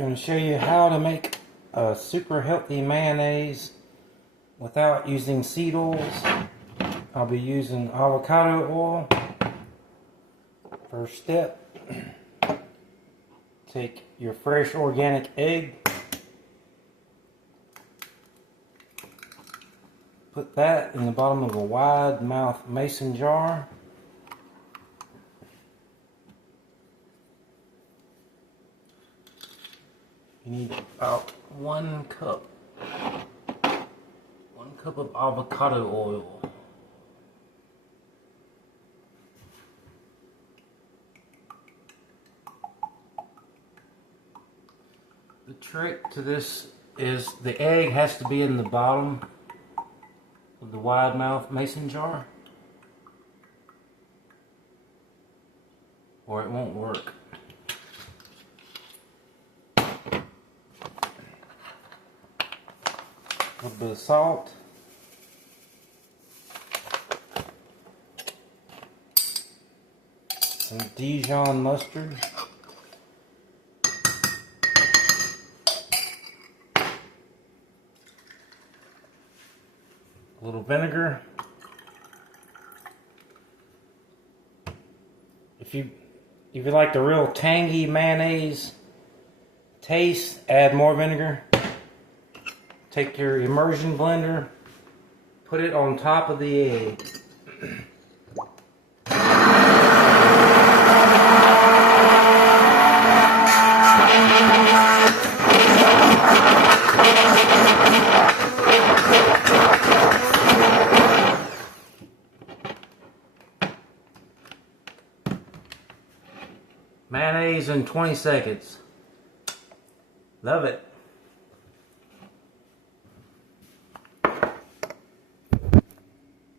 Going to show you how to make a super healthy mayonnaise without using seed oils. I'll be using avocado oil. First step, take your fresh organic egg, put that in the bottom of a wide mouth mason jar. You need about 1 cup of avocado oil. The trick to this is the egg has to be in the bottom of the wide mouth mason jar, or it won't work. A little bit of salt, some Dijon mustard, a little vinegar. If you like the real tangy mayonnaise taste, add more vinegar. Take your immersion blender, put it on top of the egg. Mayonnaise in 20 seconds. Love it.